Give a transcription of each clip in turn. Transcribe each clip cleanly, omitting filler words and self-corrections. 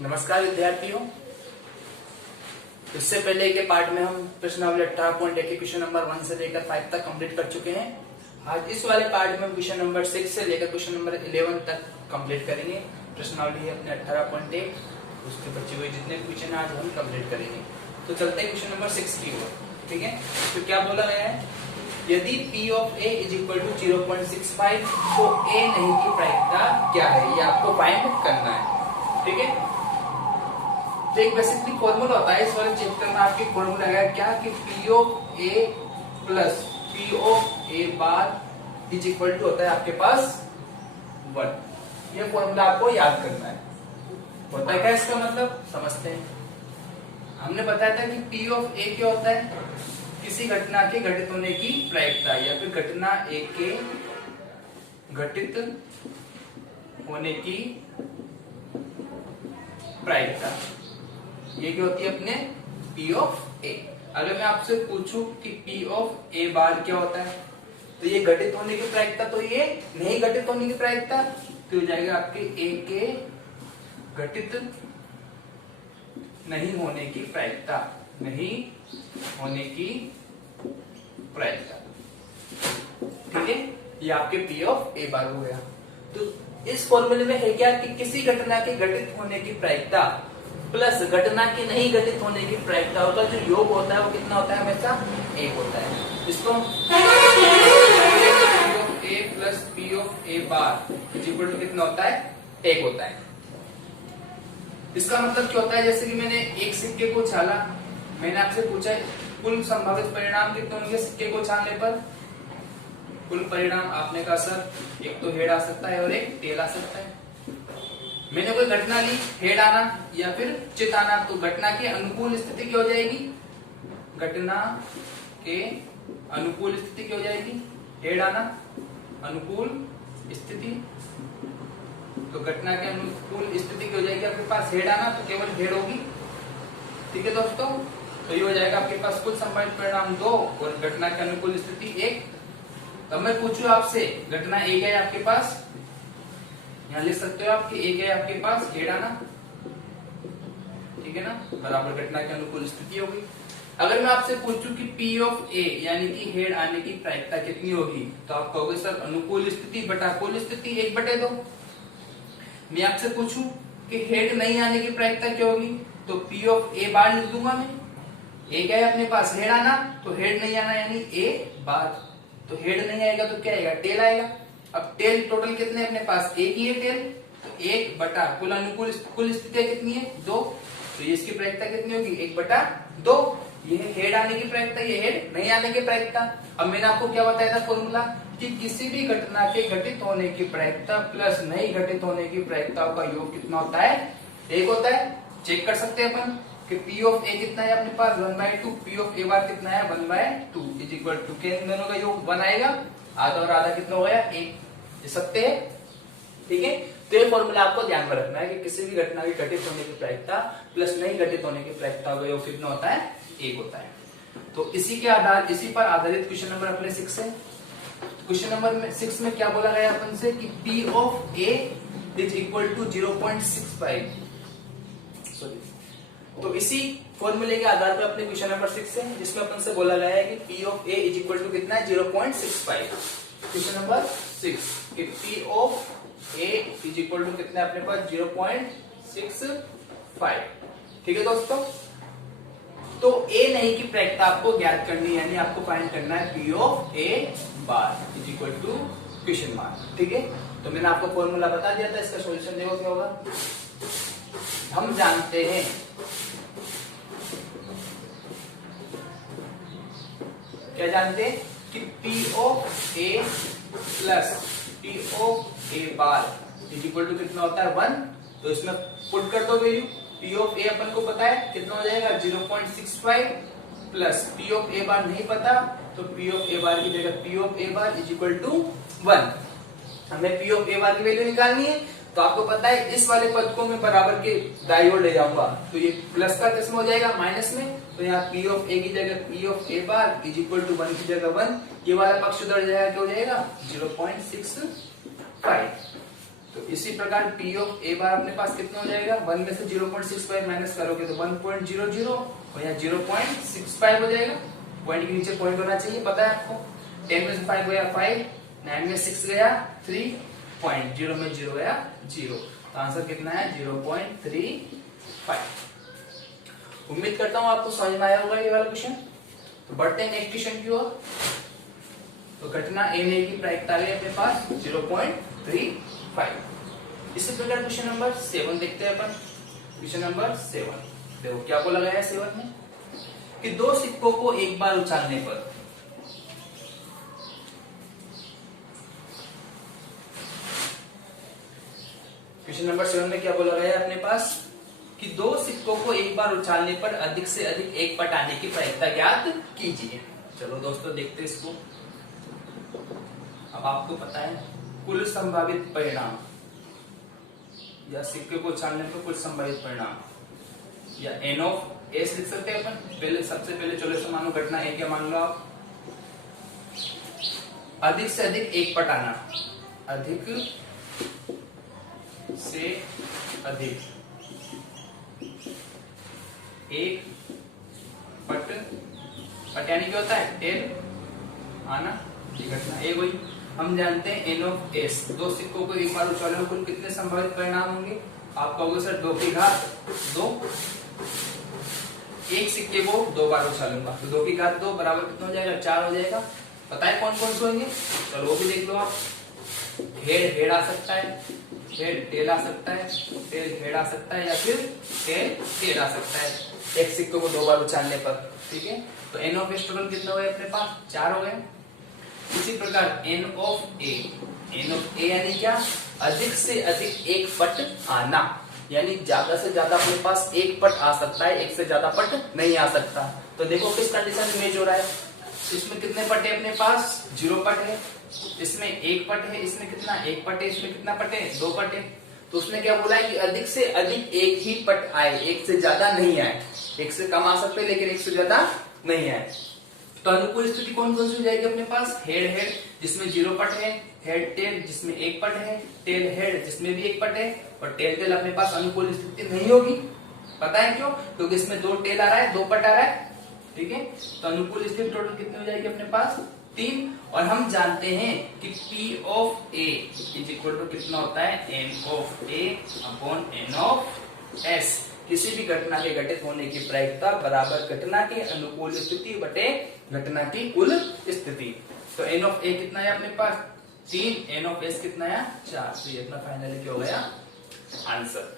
नमस्कार विद्यार्थियों। इससे पहले के पार्ट में हम प्रश्नावली 18.1 के क्वेश्चन नंबर 1 से लेकर 5 तक कंप्लीट कर चुके हैं। आज इस वाले पार्ट में हम क्वेश्चन नंबर 6 से लेकर क्वेश्चन नंबर 11 तक कंप्लीट करेंगे। प्रश्नावली है अपने 18.1, उसके बचे हुए जितने क्वेश्चन आज हम कंप्लीट करेंगे। तो चलते हैं क्वेश्चन नंबर 6 की ओर। ठीक है, तो क्या बोला गया है, यदि P of A is equal to 0.65 तो A नहीं की प्रायिकता क्या है, ये आपको फाइंड करना है। ठीक है, तो एक बेसिकली फॉर्मूला होता है इस वाले चैप्टर में। आपकी फॉर्मूला है क्या कि P of A plus P of A bar is equal to होता है आपके पास 1। ये फॉर्मूला आपको याद करना है। होता है क्या इसका मतलब, समझते हैं। हमने बताया था कि P ऑफ A क्या होता है, किसी घटना के घटित होने की प्रायिकता या फिर घटना A के घटित होने की प्रायिकता, ये क्या होती है अपने P ऑफ A। अगर मैं आपसे पूछूं कि P ऑफ A बार क्या होता है, तो ये घटित होने की प्रायिकता, तो ये नहीं घटित होने की प्रायिकता, तो हो जाएगा आपके A के घटित नहीं होने की प्रायिकता, नहीं होने की प्रायिकता। ठीक है, ये आपके P ऑफ A बार हो गया। तो इस फॉर्मूले में है क्या कि किसी घटना के घटित होने की प्रायिकता प्लस घटना के नहीं घटित होने की प्रायिकताओं का जो योग होता है वो कितना होता है, हमेशा 1 होता है। इसको P of A plus P of A bar is equal to कितना होता है, 1 होता है। इसका मतलब क्या होता है, जैसे कि मैंने एक सिक्के को छाला, मैंने आपसे पूछा कुल संभावित परिणाम कितने होंगे सिक्के को छालने पर। कुल परिणाम आपने कहा सर एक तो हेड आ सकता है और एक टेल आ सकता है। मैंने कोई घटना ली, हेड आना या फिर चित आना, तो घटना की अनुकूल स्थिति क्या हो जाएगी, घटना के अनुकूल स्थिति क्या हो जाएगी, हेड आना अनुकूल स्थिति। तो घटना के अनुकूल स्थिति क्या हो जाएगी आपके पास, हेड आना, तो केवल हेड होगी। ठीक है दोस्तों, तो ये हो जाएगा आपके पास कुल संभावित परिणाम 2 और घटना के अनुकूल स्थिति 1। तब मैं पूछूं आपसे घटना एक है आपके पास, यहां लिख सकते हो आप कि एक है आपके पास हेड आना, ठीक है ना, बराबर घटना के अनुकूल स्थिति होगी। अगर मैं आपसे पूछूं कि P ऑफ A यानी कि हेड आने की प्रायिकता कितनी होगी, तो आप कहोगे सर अनुकूल स्थिति बटा कुल स्थिति 1/2। मैं आपसे पूछूं कि हेड नहीं आने की प्रायिकता क्या होगी, तो P ऑफ A बार लिख दूंगा मैं। एक है अपने पास हेड आना, तो हेड नहीं आना यानी A बार, तो हेड नहीं आएगा तो क्या आएगा, टेल आएगा। अब टेल टोटल कितने अपने पास, एक ही है टेल, तो 1 बटा कुल अनुकूल कुल स्थितियां कितनी है 2, तो ये इसकी प्रायिकता कितनी होगी 1/2। ये है हेड आने की प्रायिकता, ये हेड नहीं आने की प्रायिकता। अब मैंने आपको क्या बताया था फॉर्मूला, कि किसी भी घटना के घटित होने की प्रायिकता प्लस नहीं घटित होने की प्रायिकताओं का योग कितना होता है, 1 होता है। चेक कर सकते हैं अपन कि P ऑफ A कितना है अपने पास 1/2, P ऑफ A बार कितना है 1/2 इज इक्वल टू के इन दोनों का योग 1 आएगा, आधा और आधा कितना हो गया 1, दे सकते हैं। ठीक है, तो ये फॉर्मूला आपको ध्यान में रखना है कि किसी भी घटना की घटित होने की प्रायिकता प्लस नहीं घटित होने की प्रायिकता का योग कितना होता है, 1 होता है। तो इसी पर आधारित क्वेश्चन नंबर अपने 6 है। क्वेश्चन नंबर 6 में क्या बोला गया अपन से कि P of A is equal to 0.65। तो इसी फॉर्मूले के आधार पर अपने क्वेश्चन नंबर 6 है, जिसमें अपन से बोला गया है कि P of A is equal to कितना है 0.65। क्वेश्चन नंबर 6 कि P of A is equal to कितना है अपने पास 0.65। ठीक है दोस्तों, तो A नहीं की प्रायिकता आपको ज्ञात करनी है, यानी आपको फाइंड करना है P of A bar is equal to question mark. ठीक है, तो मैंने आपको फॉर्मूला बता दिया था, इसका सॉल्यूशन देखो क्या होगा। हम जानते हैं क्या जानते हैं कि P of A plus P of A bar is equal to कितना होता है 1। तो इसमें पुट कर दो वैल्यू, P ऑफ A अपन को पता है कितना हो जाएगा 0.65 plus P of A bar नहीं पता, तो P ऑफ A बार की जगह P of A bar is equal to 1। हमें P ऑफ A बार की वैल्यू निकालनी है, तो आपको पता है इस वाले पद को मैं बराबर के दाईं ओर ले जाऊंगा, तो ये प्लस का किस्म हो जाएगा माइनस में, तो यहाँ P ऑफ A की जगह P of A bar is equal to 1 की जगह 1, ये वाला पक्ष उधर जाएगा क्या हो जाएगा 0.65। तो इसी प्रकार P ऑफ ए बार अपने पास कितना हो जाएगा, 1 में से 0.65 माइनस करोगे तो 1.00 और यहाँ 0.65 हो जाएगा। पॉइंट के नीचे पॉइंट होना चाहिए, पता है आपको। 10 में से 5 गया 5, 9 में 6 गया 3 पॉइंट, 0 में 0 गया 0। तो आंसर कितना है 0.35। उम्मीद करता हूँ आपको समझ में आया होगा ये वाला क्वेश्चन। तो बढ़ते हैं नेक्स्ट क्वेश्चन की ओर। तो घटना एन ए की प्रायिकता है अपने पास 0.35। इसी प्रकार क्वेश्चन नंबर 7 देखते हैं अपन। क्वेश्चन नंबर 7 देखो क्या बोला गया है 7 में कि दो सिक्कों को एक बार उछालने पर क्वेश्चन नंबर 7 में क्या बोला गया है अपने पास कि दो सिक्कों को एक बार उछालने पर अधिक से अधिक एक पट आने की प्रायिकता ज्ञात कीजिए। चलो दोस्तों देखते हैं इसको। अब आपको पता है कुल संभावित परिणाम या सिक्के को उछालने पर कुल संभावित परिणाम या एन ऑफ एस लिख सकते हैं अपन। पहले सबसे पहले चलो इसे मानो घटना ए क्या मान लो आप, अधिक से अधिक एक पट आना, अधिक से अधिक एक पट यानी क्या होता है टेल आना, ये घटना ए हुई। हम जानते हैं एन ऑफ एस, दो सिक्कों को एक बार उछालने कुल कितने संभावित परिणाम होंगे। आप कहोगे सर 2 की घात 2, एक सिक्के को 2 बार उछालूंगा तो 2 की घात 2 बराबर कितना हो जाएगा 4 हो जाएगा। पता है कौन कौन से होंगे, चलो वो भी देख लो आप। हेड हेड आ सकता है, हेड टेल आ सकता है, टेल हेड आ सकता है या फिर टेल टेल आ सकता है एक सिक्के को 2 बार उछालने पर। ठीक है, तो एन ऑफ एस टोटल कितना हुआ अपने पास 4 हो गए। इसी प्रकार N of A, N of A यानी क्या, अधिक से अधिक एक पट आना, यानी ज्यादा से ज्यादा अपने पास एक पट आ सकता है, एक से ज्यादा पट नहीं आ सकता। तो देखो किस कंडीशन में मैच हो रहा है। इसमें कितने पट है अपने पास 0 पट है, इसमें 1 पट है, इसमें कितना 1 पट है, इसमें कितना पट है 2 पट है। तो उसने क्या बोला है कि अधिक से अधिक एक ही पट आए, एक से ज्यादा नहीं आए। एक से कम आ सकते लेकिन एक से ज्यादा नहीं आए। तो अनुकूल स्थिति कौन कौन सी हो जाएगी अपने पास, हेड हेड जिसमें 0 पट है, हेड टेल जिसमें 1 पट है, टेल हेड जिसमें भी 1 पट है, और टेल टेल अपने पास अनुकूल स्थिति नहीं होगी। पता है क्यों, क्योंकि इसमें 2 टेल आ रहा है 2 पट आ रहा है। ठीक है, तो अनुकूल स्थिति टोटल कितनी हो जाएगी अपने पास 3। और हम जानते हैं कि P of A is equal to कितना होता है N of A upon N of S। किसी भी घटना के घटित होने की प्रायिकता बराबर घटना के अनुकूल स्थिति बटे घटना की कुल स्थिति। तो N ऑफ A कितना है अपने पास 3, N ऑफ S कितना है 4। तो ये अपना फाइनली क्या हो गया आंसर।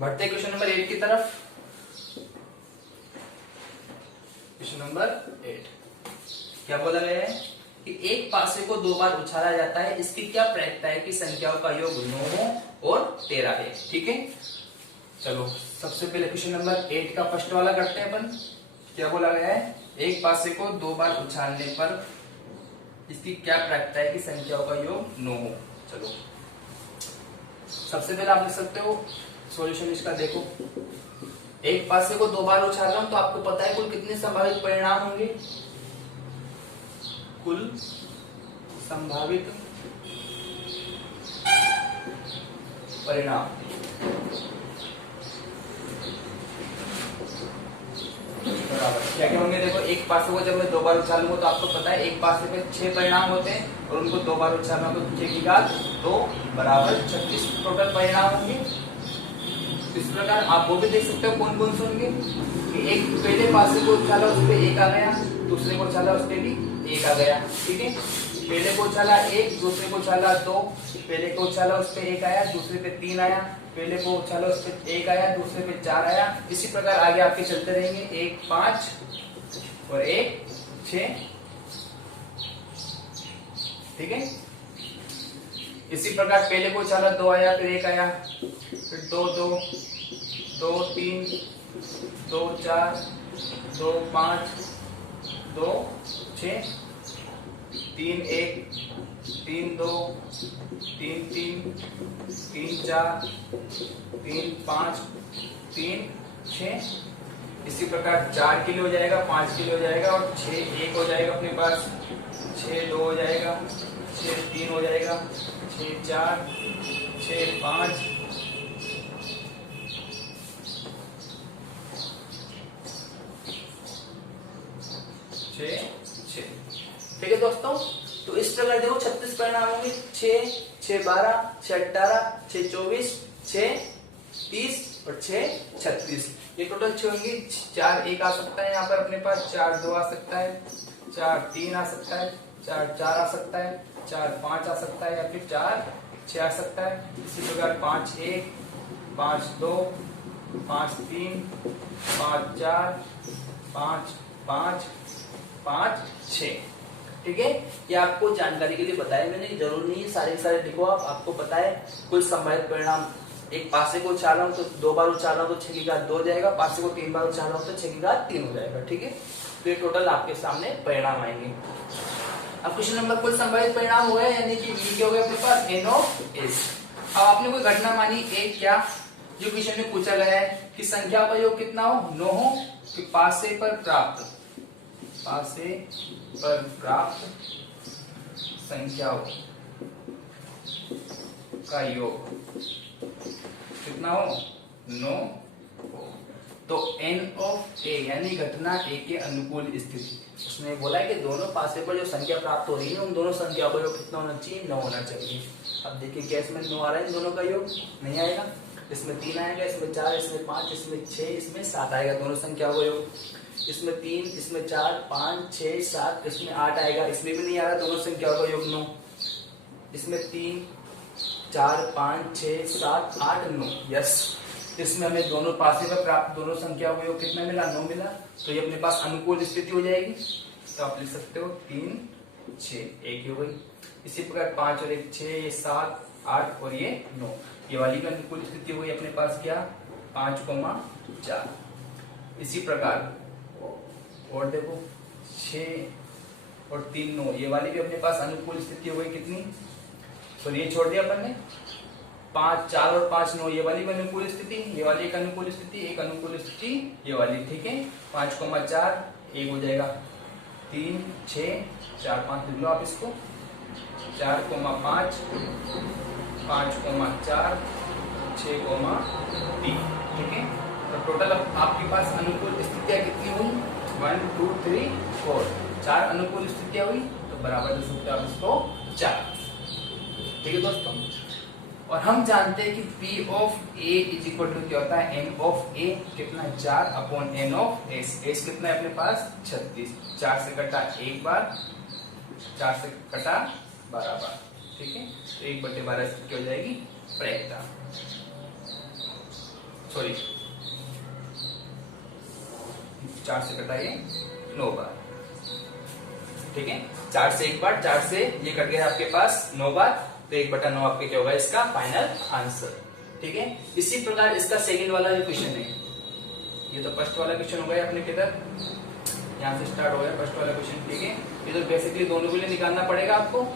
बढ़ते क्वेश्चन नंबर 8 की तरफ। क्वेश्चन नंबर 8 क्या बोला गया है कि एक पासे को 2 बार उछाला जाता है, इसकी क्या प्रायिकता है कि संख्याओं का योग 9 और 13 है। ठीक है, चलो सबसे पहले क्वेश्चन नंबर 8 का फर्स्ट वाला करते हैं अपन। क्या बोला गया है, एक पासे को 2 बार उछालने पर इसकी क्या प्रायिकता है कि संख्याओं का योग 9 हो। चलो सबसे पहले आप लिख सकते हो सॉल्यूशन इसका। देखो एक पासे को 2 बार उछाल रहा हूं तो आपको पता है कुल कितने संभावित परिणाम होंगे, कुल संभावित परिणाम। बराबर क्या क्या होंगे, देखो एक पासे को जब मैं 2 बार उछालूंगा तो आपको पता है एक पासे पे 6 परिणाम होते हैं और उनको 2 बार उछालना तो 6 की घात 2 बराबर 36 टोटल परिणाम होंगे। इस प्रकार आप वो भी देख सकते हो कौन कौन से होंगे कि एक पहले पासे को उछाला उस पे 1 आ गया, दूसरे को उछाला उस पे भी 1 आ गया। ठीक है, पहले को उछाला 1, दूसरे को उछाला 2, पहले को उछाला उस पे 1 आया, दूसरे पे 3 आया, पहले को उछाला उस पे 1 आया, दूसरे पे 4 आया। इसी प्रकार आगे आपके चलते रहेंगे 1 5 और 1 6। ठीक है, इसी प्रकार पहले को उछाला 2 आया, फिर 1 आया, फिर 2 2 2 3 2 4 2 5 2 6 3 1 3 2 3 3 3 4 3 5 3 6। इसी प्रकार 4 के लिए हो जाएगा, 5 के लिए हो जाएगा और 6 1 हो जाएगा अपने पास, 6 2 हो जाएगा, 6 3 हो जाएगा, 6 4, 6 5, 6 6। ठीक है दोस्तों, तो इस प्रकार देखो 36 परिणाम होंगे। 6 6 12, 6 18, 6 24, 6 30 और 6 36। ये टोटल 6 होंगे। 4 1 आ सकता है यहाँ पर अपने पास, 4 2 आ सकता है, 4 3 आ सकता है, 4 4 आ सकता है, 4 5 आ सकता है, या फिर 4 6 आ सकता है। इसी प्रकार 5 1, 5 2, 5 3, 5 4, 5 5, 5 6। ठीक है, ये आपको जानकारी के लिए बताया मैंने, जरूर नहीं है सारे सारे लिखो आप, आपको पता है कुल संभावित परिणाम। एक पासे को उछाला हूं तो 2 बार उछाला हूं तो 6 की घात 2 हो जाएगा, पासे को 3 बार उछाला हूं तो 6 की घात 3 हो जाएगा। ठीक है, तो ये टोटल आपके सामने परिणाम आएंगे। अब क्वेश्चन नंबर कुल संभावित परिणाम हो गए, यानी कि V के हो गए अपने पास n ऑफ s। अब आपने कोई घटना मानी एक, क्या जो क्वेश्चन में पूछा गया है कि संख्या का योग कितना हो, 9 हो, कि पासे पर प्राप्त संख्याओं का योग कितना हो, 9 हो। तो n ऑफ a यानी घटना a के अनुकूल स्थिति, उसने बोला है कि दोनों पासे पर जो संख्या प्राप्त हो रही है उन दोनों संख्याओं का योग कितना होना चाहिए, 9 होना चाहिए। अब देखिए क्या इसमें 9 आ रहा है, इन दोनों का योग नहीं आएगा, इसमें 3 आएगा, इसमें 4, इसमें 5, इसमें 6, इसमें 7 आएगा दोनों संख्याओं का योग। इसमें 3, इसमें 4, 5, 6, 7, इसमें 8 आएगा, इसमें भी नहीं आ रहा दोनों संख्याओं का योग 9। इसमें 3, 4, 5, 6, 7, 8, 9, यस। इसमें हमें दोनों पासे पर प्राप्त दोनों संख्याओं का योग कितना मिला, 9 मिला। तो ये अपने पास अनुकूल स्थिति हो जाएगी, तो आप लिख सकते हो 3 6 1 हो गई। इसी प्रकार 5 और 1 6, ये 7 8 और ये 9, ये वाली भी अनुकूल स्थिति हुई अपने पास, क्या 5, 4। इसी प्रकार और देखो 6 और 3 9, ये वाली भी अपने पास अनुकूल स्थिति हो गई कितनी, तो ये छोड़ दिया अपन ने। 5 4 और 5 9, ये वाली भी अनुकूल स्थिति, ये वाली एक अनुकूल स्थिति, एक अनुकूल स्थिति ये वाली। ठीक है, 5, 4 1 हो जाएगा, 3 6 4 5 लिख लो आप इसको, 4, 5 5, 4 6, 3। ठीक है, तो टोटल आपके पास अनुकूल स्थितियां कितनी हुई, 1 2 3 4, 4 अनुकूल स्थितियां हुई, तो बराबर लिख सकते हो आप इसको 4। ठीक है दोस्तों, और हम जानते हैं कि P of A is equal to क्या होता है, N ऑफ A कितना, 4 upon N of S। S कितना है अपने पास 36, 4 से कटा 1 बार, 4 से कटा 12 बार। ठीक है, तो 1/12 क्या हो जाएगी, प्रायिकता, सॉरी 4 से कटा ये 9 बार। ठीक है, 4 से 1 बार, 4 से ये कट गया आपके पास 9 बार, तो 1/9 आपके क्या होगा इसका फाइनल आंसर। ठीक है, इसी प्रकार इसका सेकंड वाला जो क्वेश्चन है, ये तो फर्स्ट वाला क्वेश्चन हो गया अपने किधर, यहाँ से स्टार्ट हो गया फर्स्ट वाला क्वेश्चन। ठीक है, ये तो बेसिकली दोनों के लिए निकालना पड़ेगा आपको।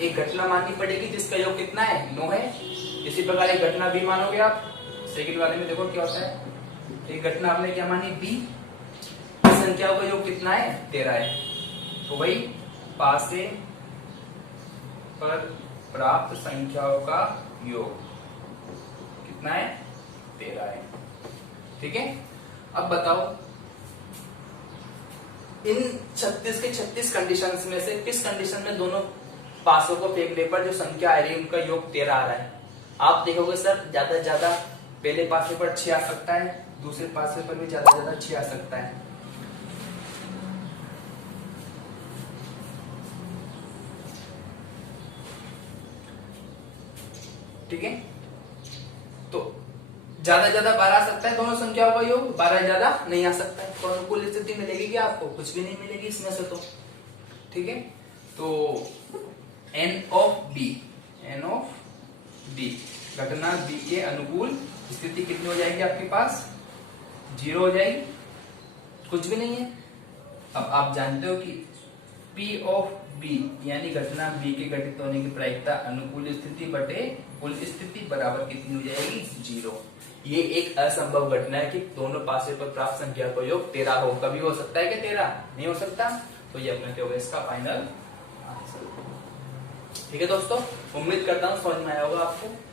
एक घटना माननी पड़ेगी जिसका योग कितना है, 9 है। इसी प्रकार एक घटना भी मानोगे आप, सेकंड वाले में देखो क्या होता है, एक घटना आपने क्या मानी बी, संख्याओं का योग कितना है, 13 है। तो वही पासे पर प्राप्त संख्याओं का योग कितना है, 13 है। ठीक है, अब बताओ इन 36 के 36 कंडीशंस में से किस कंडीशन में दोनों पासों को फेंकने पर जो संख्या आ रही है उनका योग 13 आ रहा है। आप देखोगे सर ज्यादा से ज्यादा पहले पासे पर 6 आ सकता है, दूसरे पासे पर भी ज्यादा से ज्यादा 6 आ सकता है। ठीक है, तो ज्यादा ज्यादा 12 आ सकता है दोनों संख्याओं का योग, 12 ज्यादा नहीं आ सकता है। तो अनुकूल स्थिति मिलेगी क्या आपको, कुछ भी नहीं मिलेगी इसमें से। तो ठीक है, तो N ऑफ B घटना B के अनुकूल स्थिति कितनी हो जाएगी आपके पास, 0 हो जाएगी, कुछ भी नहीं है। अब आप जानते हो कि P ऑफ B यानी घटना B के घटित होने की प्रायिकता अनुकूल स्थिति बटे कुल स्थिति बराबर कितनी हो जाएगी, 0। ये एक असंभव घटना है कि दोनों पासे पर प्राप्त संख्या का योग 13 हो। कभी हो सकता है कि 13 नहीं हो सकता, तो ये अपना क्या होगा इसका फाइनल आंसर। ठीक है दोस्तों, उम्मीद करता हूँ समझ में आया होगा आपको।